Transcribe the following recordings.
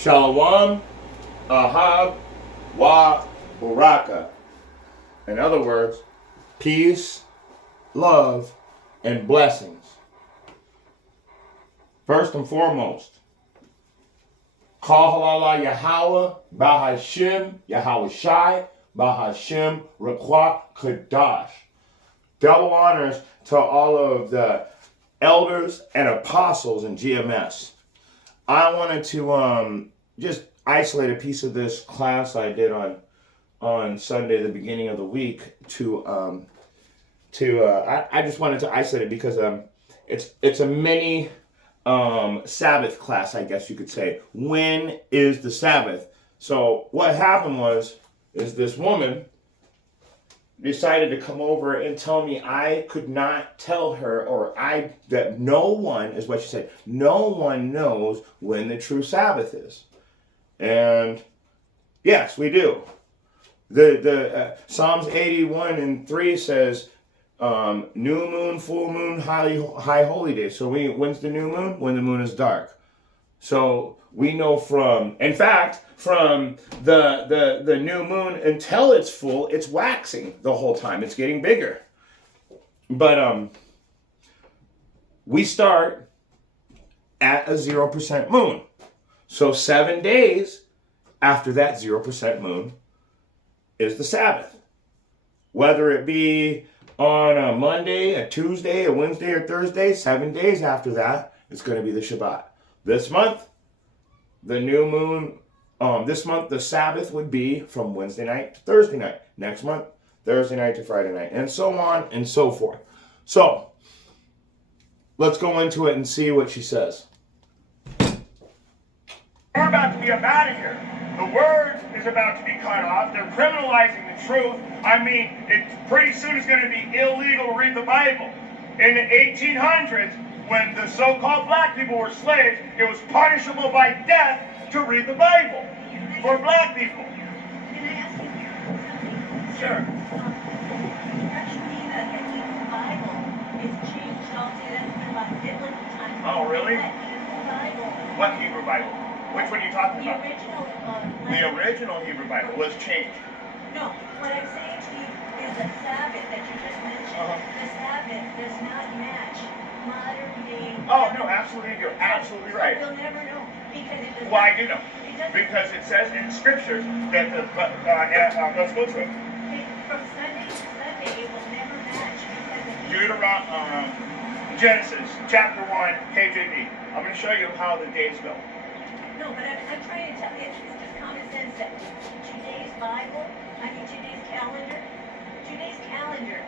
Shalom, Ahab, Wa, Baraka. In other words, peace, love, and blessings. First and foremost, Kal halala Yahweh, Bahashim, Yahweh Shai, Bahashim, Rakwa, Kadash. Double honors to all of the elders and apostles in GMS. I wanted to just isolate a piece of this class I did on Sunday, the beginning of the week, I just wanted to isolate it because it's a mini Sabbath class, I guess you could say. When is the Sabbath? So what happened is this woman decided to come over and tell me I could not tell her, that no one, is what she said, no one knows when the true Sabbath is. And yes, we do. The Psalms 81:3 says, new moon, full moon, high holy day. So when's the new moon? When the moon is dark. So we know from the new moon until it's full, it's waxing the whole time. It's getting bigger. But we start at a 0% moon. So 7 days after that 0% moon is the Sabbath. Whether it be on a Monday, a Tuesday, a Wednesday, or Thursday, 7 days after that, it's going to be the Shabbat. This month, the new moon, this month, the Sabbath would be from Wednesday night to Thursday night. Next month, Thursday night to Friday night, and so on and so forth. So, let's go into it and see what she says. We're about to be up out of here. The word is about to be cut off. They're criminalizing the truth. I mean, pretty soon it's going to be illegal to read the Bible. In the 1800s, when the so-called black people were slaves, it was punishable by death to read the Bible for black people. Can I ask you something? Sure. Actually, the Hebrew Bible is changed altogether. That's been about biblical times. Oh, really? That Hebrew Bible. What Hebrew Bible? Which one are you talking The about? original. The original Hebrew Bible was changed. No, what I'm saying to you is the Sabbath that you just mentioned. The Sabbath does not match modern day. Oh, no, absolutely. You're absolutely right. We'll never know because it does. Well, I do know. It doesn't. Because it says in scriptures that let's go to it. From Sunday to Sunday, it will never match because Genesis chapter 1, KJV. I'm going to show you how the days go. No, but I'm trying to tell you, it's just common sense that today's calendar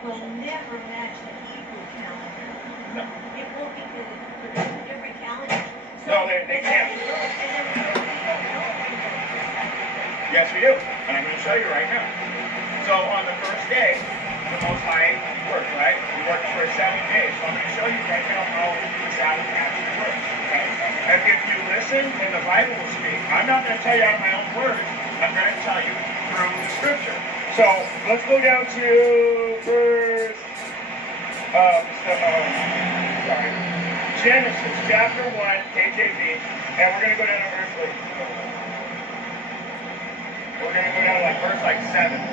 will never match the Hebrew calendar. No. It won't because it's a different calendar. So, No, they can't. Yes, we do. And I'm going to show you right now. So on the first day, the Most High worked, right? He worked for 7 days. So I'm going to show you right now how the Sabbath actually works. Okay? And if you listen, then the Bible will speak. I'm not going to tell you out of my own words. I'm going to tell you through the Scripture. So let's go down to verse. Genesis chapter 1, KJV, and we're going to go down to verse 8. We're going to go down to verse 7.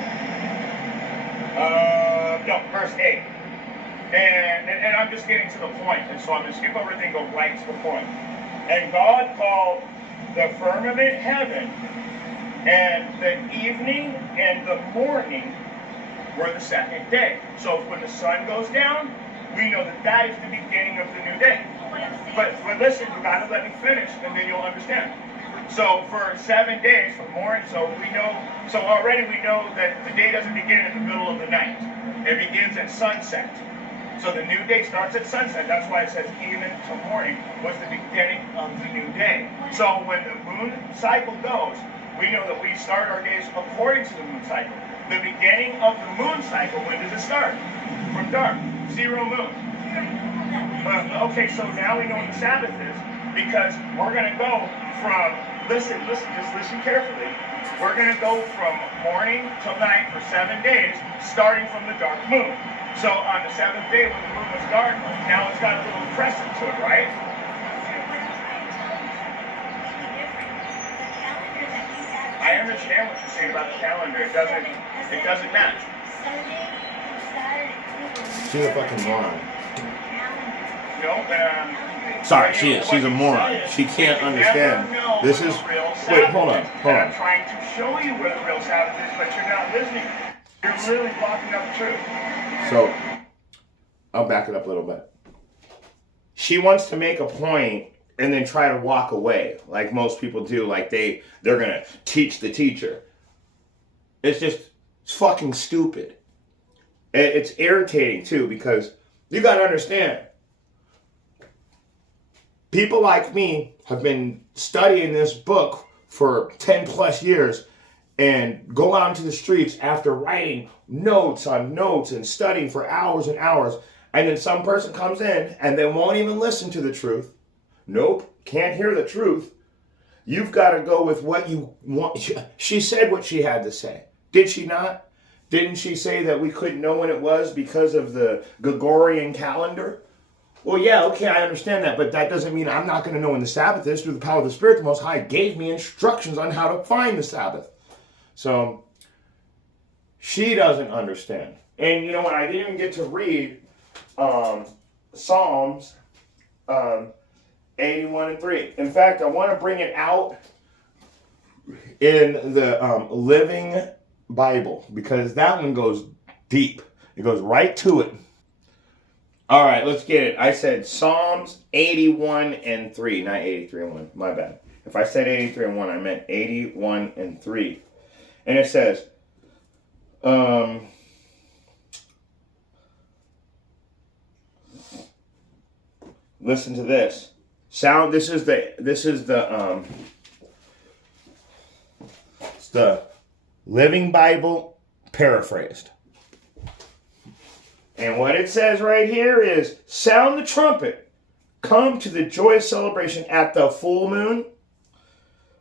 Verse 8. And I'm just getting to the point, and so I'm going to skip over everything and go right to the point. And God called the firmament heaven, and the evening and the morning were the second day. So when the sun goes down, we know that is the beginning of the new day. But listen, you got to let me finish, and then you'll understand. So for 7 days from morning, already we know that the day doesn't begin in the middle of the night. It begins at sunset. So the new day starts at sunset. That's why it says even to morning was the beginning of the new day. So when the moon cycle goes, we know that we start our days according to the moon cycle. The beginning of the moon cycle, when does it start? From dark, 0 moon. Okay, so now we know what the Sabbath is, because we're going to go from, just listen carefully. We're going to go from morning till night for 7 days, starting from the dark moon. So on the 7th day when the moon was dark, now it's got a little crescent to it, right? What I'm trying to tell you is completely different. The I understand what you're saying about the calendar. It doesn't match. Sunday, Saturday. She's a fucking moron. No, Sorry, she's a moron. She can't understand. This is, wait, hold on. I'm trying to show you where the real Sabbath is, but you're not listening. You're really blocking out the truth. So, I'll back it up a little bit. She wants to make a point and then try to walk away, like most people do, like they're gonna teach the teacher. It's fucking stupid. It's irritating too, because you gotta understand, people like me have been studying this book for 10 plus years and go out into the streets after writing notes on notes and studying for hours and hours. And then some person comes in and they won't even listen to the truth. Nope, can't hear the truth. You've got to go with what you want. She said what she had to say. Did she not? Didn't she say that we couldn't know when it was because of the Gregorian calendar? Well, yeah, okay, I understand that, but that doesn't mean I'm not going to know when the Sabbath is. Through the power of the Spirit, the Most High gave me instructions on how to find the Sabbath. So, she doesn't understand. And you know what? I didn't even get to read Psalms 81 and 3. In fact, I want to bring it out in the Living Bible, because that one goes deep. It goes right to it. All right, let's get it. I said Psalms 81 and 3, not 83 and 1. My bad. If I said 83 and 1, I meant 81 and 3. And it says, listen to this. This is the Living Bible paraphrased. And what it says right here is, sound the trumpet, come to the joyous celebration at the full moon,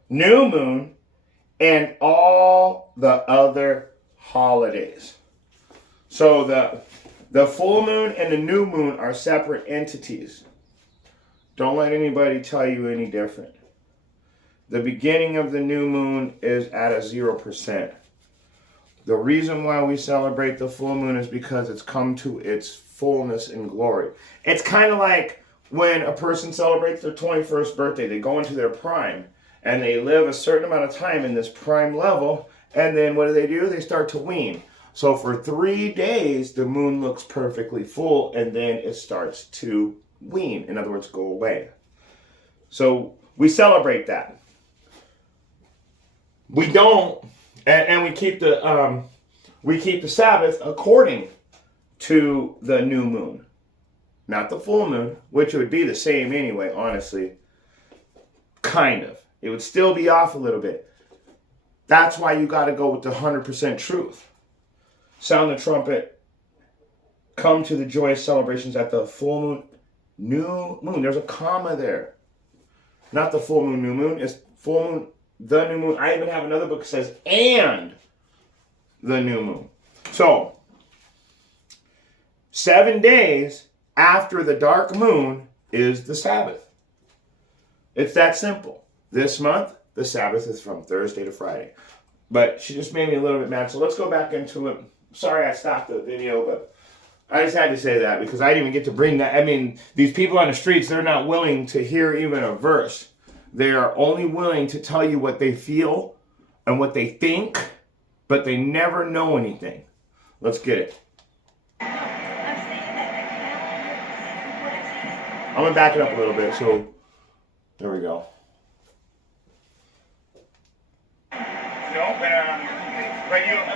new moon, and all the other holidays. So the full moon and the new moon are separate entities. Don't let anybody tell you any different. The beginning of the new moon is at a 0%. The reason why we celebrate the full moon is because it's come to its fullness and glory. It's kind of like when a person celebrates their 21st birthday. They go into their prime, and they live a certain amount of time in this prime level, and then what do? They start to wean. So for 3 days, the moon looks perfectly full, and then it starts to wean. In other words, go away. So we celebrate that. We don't, and we keep the Sabbath according to the new moon, not the full moon, which would be the same anyway. Honestly, kind of. It would still be off a little bit. That's why you got to go with the 100% truth. Sound the trumpet. Come to the joyous celebrations at the full moon, new moon. There's a comma there. Not the full moon, new moon. It's full moon, the new moon. I even have another book that says, and the new moon. So, 7 days after the dark moon is the Sabbath. It's that simple. This month, the Sabbath is from Thursday to Friday. But she just made me a little bit mad. So let's go back into it. Sorry I stopped the video, but I just had to say that because I didn't even get to bring that. I mean, these people on the streets, they're not willing to hear even a verse. They are only willing to tell you what they feel and what they think, but they never know anything. Let's get it. I'm going to back it up a little bit. So, there we go.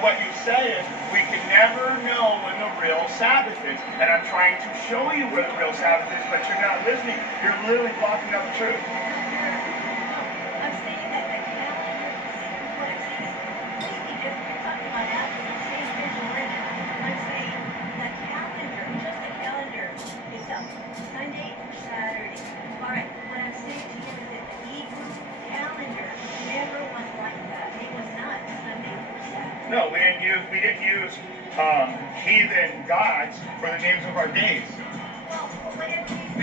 What you say is, we can never know when the real Sabbath is. And I'm trying to show you where the real Sabbath is, but you're not listening. You're literally blocking out the truth. I'm saying that the calendar, what I'm saying is completely different. You're talking about apples and same visual origin. I'm saying the calendar, just the calendar is up Sunday or Saturday. All right, what I'm saying to you is that the Hebrew calendar never was like that. It was not Sunday or Saturday. No, we didn't use heathen gods for the names of our days. Well, whatever you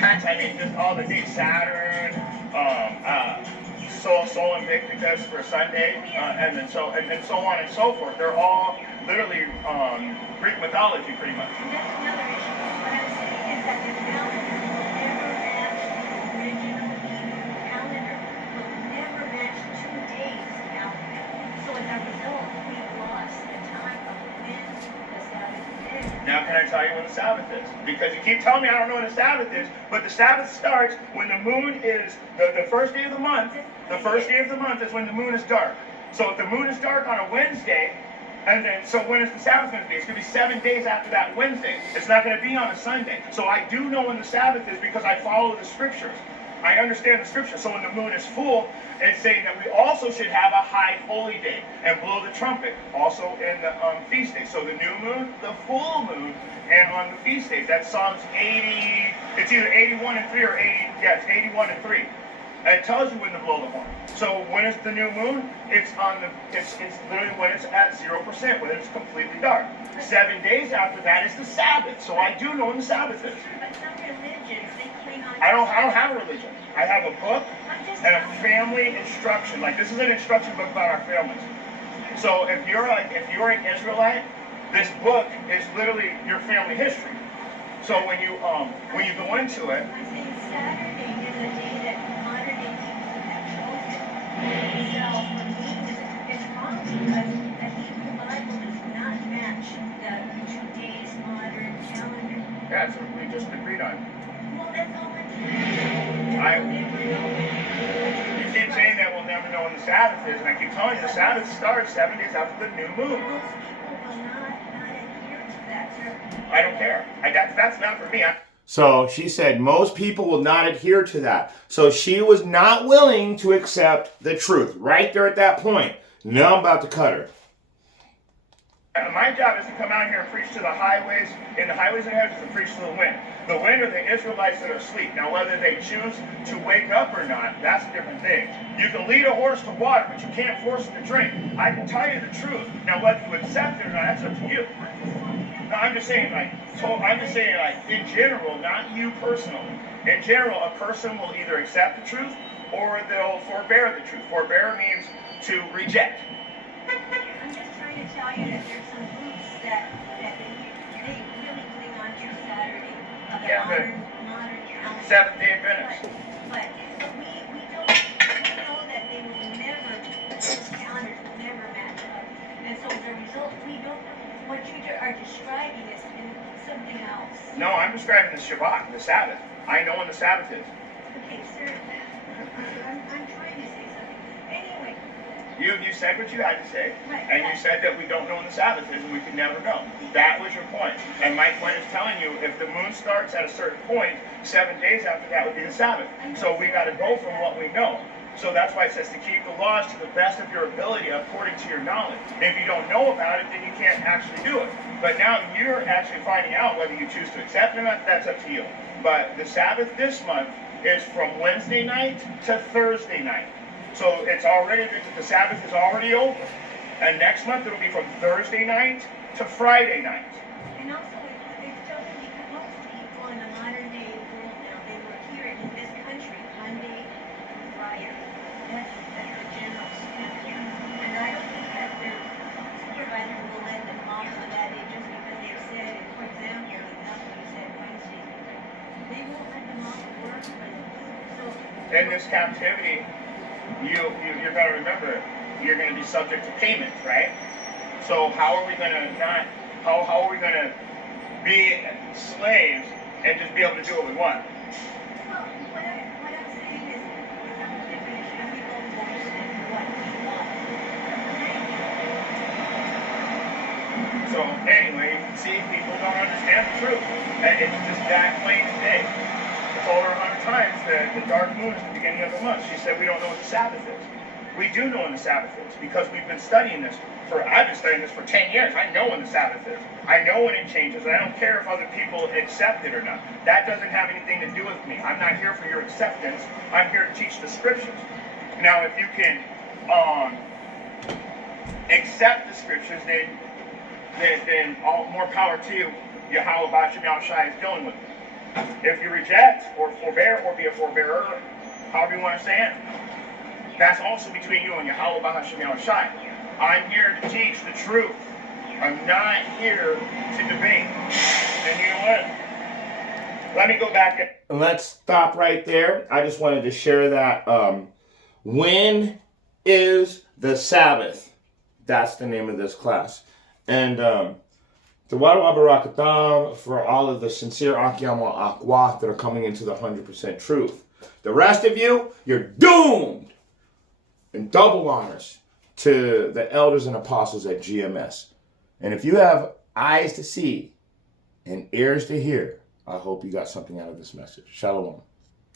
Just all the days. Saturn, Sol Invictus for Sunday, and then so on and so forth. They're all literally Greek mythology, pretty much. And that's another issue. What I'm saying is that the calendar will never match the original Hebrew calendar. Will never match 2 days calendar. So as a result, we've lost the time of when the Sabbath is. Now, can I tell you when the Sabbath is? Because you keep telling me I don't know when the Sabbath is, but the Sabbath starts when the moon is the first day of the month. The first day of the month is when the moon is dark. So if the moon is dark on a Wednesday, and then, so when is the Sabbath going to be? It's going to be 7 days after that Wednesday. It's not going to be on a Sunday. So I do know when the Sabbath is because I follow the scriptures. I understand the scripture. So when the moon is full, it's saying that we also should have a high holy day and blow the trumpet, also in the feast days. So the new moon, the full moon, and on the feast days. That's Psalms 80. It's either 81 and 3 or 80. Yeah, it's 81 and 3. It tells you when to blow the horn. So when it's the new moon, it's literally when it's at 0%, when it's completely dark. 7 days after that is the Sabbath. So I do know when the Sabbath is. But some religions, they cling on. I don't have a religion. I have a book I'm just and a telling you. family instruction. Like this is an instruction book about our families. So if you're an Israelite, this book is literally your family history. So when you go into it, I'm saying Saturday is a day that modern day people have chosen. So for me, it's wrong because the Hebrew Bible does not match the 2 days modern calendar. yeah, that's what we just agreed on. Well, that's all I'm saying. We'll never know. You keep saying that we'll never know when the Sabbath is, and I keep telling you the Sabbath starts 7 days after the new moon. Most people will not adhere to that, sir. I don't care. That's not for me. So she said most people will not adhere to that. So she was not willing to accept the truth right there at that point. Now I'm about to cut her. My job is to come out here and preach to the highways, in the highways and hedges, and preach to the wind. The wind are the Israelites that are asleep. Now, whether they choose to wake up or not, that's a different thing. You can lead a horse to water, but you can't force it to drink. I can tell you the truth. Now, whether you accept it or not, that's up to you. No, I'm just saying, in general, not you personally. In general, a person will either accept the truth or they'll forbear the truth. Forbear means to reject. I'm just trying to tell you that there's some groups that they really cling on to Saturday, the Yeah, but modern calendar. Seventh-day Adventists. But we know that they will never, those calendars will never match up. And so as a result, we don't, what you are describing is something else. No, I'm describing the Shabbat, the Sabbath. I know when the Sabbath is. Okay, sir, I'm trying to say something. Anyway, You said what you had to say, Right. and you said that we don't know when the Sabbath is, and we can never know. That was your point. And my point is telling you, if the moon starts at a certain point, 7 days after that would be the Sabbath. So we got to go from what we know. So that's why it says to keep the laws to the best of your ability according to your knowledge. If you don't know about it, then you can't actually do it. But now you're actually finding out whether you choose to accept it or not, that's up to you. But the Sabbath this month is from Wednesday night to Thursday night. So it's already, the Sabbath is already over. And next month it'll be from Thursday night to Friday night. and also it's chosen because most people in the modern day world now, they were here in this country Monday through Friday. That's the general schedule. And I don't think that their supervisor will let them off on that day just because they've said, for example, you said Wednesday. They won't let them off work, but so In this captivity, you're going to remember, you're going to be subject to payment, right? So how are we going to not, how are we going to be slaves and just be able to do what we want? well, what I'm saying is some definition of people understand what we want. So anyway, you can see people don't understand the truth. And it's just that plain as day. I told her 100 times that the dark moon is the beginning of the month. She said we don't know what the Sabbath is. We do know when the Sabbath is because we've been studying this I've been studying this for 10 years. I know when the Sabbath is. I know when it changes. And I don't care if other people accept it or not. That doesn't have anything to do with me. I'm not here for your acceptance. I'm here to teach the scriptures. Now, if you can accept the scriptures, then all more power to you. Yahweh Bashim Yahushai is dealing with it. If you reject or forbear or be a forbearer, however you want to say it, That's also between you and Yahweh Bahashim Yahushai. I'm here to teach the truth. I'm not here to debate. And you know what? Let me go back and let's stop right there. I just wanted to share that. When is the Sabbath? That's the name of this class. And the Wadawa Barakatam for all of the sincere Akiyama Akwat that are coming into the 100% truth. The rest of you, you're doomed. And double honors to the elders and apostles at GMS. And if you have eyes to see and ears to hear, I hope you got something out of this message. Shalom.